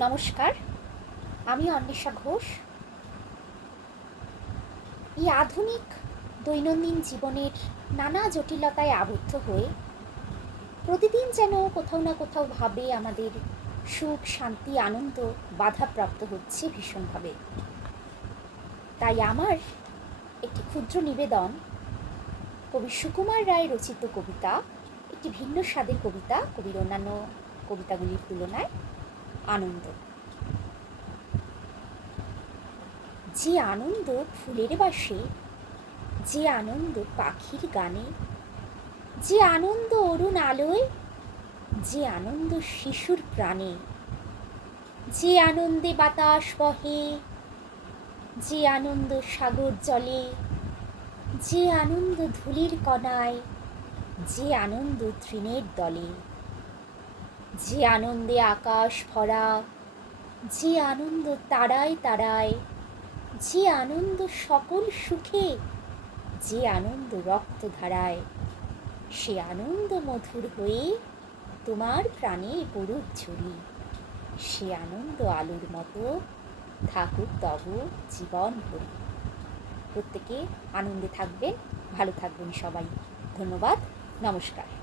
নমস্কার, আমি অন্বেষা ঘোষ। এই আধুনিক দৈনন্দিন জীবনের নানা জটিলতায় আবদ্ধ হয়ে প্রতিদিন যেন কোথাও না কোথাও ভাবে আমাদের সুখ, শান্তি, আনন্দ বাধাপ্রাপ্ত হচ্ছে ভীষণভাবে। তাই আমার একটি ক্ষুদ্র নিবেদন, কবি সুকুমার রায় রচিত কবিতা, একটি ভিন্ন স্বাদের কবিতা, কবির অন্যান্য কবিতাগুলির তুলনায়। আনন্দ। যে আনন্দ ফুলের বাসে, যে আনন্দ পাখির গানে, যে আনন্দ অরুণ আলোয়, যে আনন্দ শিশুর প্রাণে, যে আনন্দে বাতাস বহে, যে আনন্দ সাগর জলে, যে আনন্দ ধূলির কণায়, যে আনন্দ তৃণের দলে, যে আনন্দে আকাশ ভরা, যে আনন্দ তারায় তারায়, যে আনন্দ সকল সুখে, যে আনন্দ রক্তধারায়, সে আনন্দ মধুর হয়ে তোমার প্রাণে পড়ুক ঝুলি। সে আনন্দ আলোর মতো থাকুক তব জীবন ভরি। প্রত্যেকে আনন্দে থাকবেন, ভালো থাকবেন সবাই। ধন্যবাদ, নমস্কার।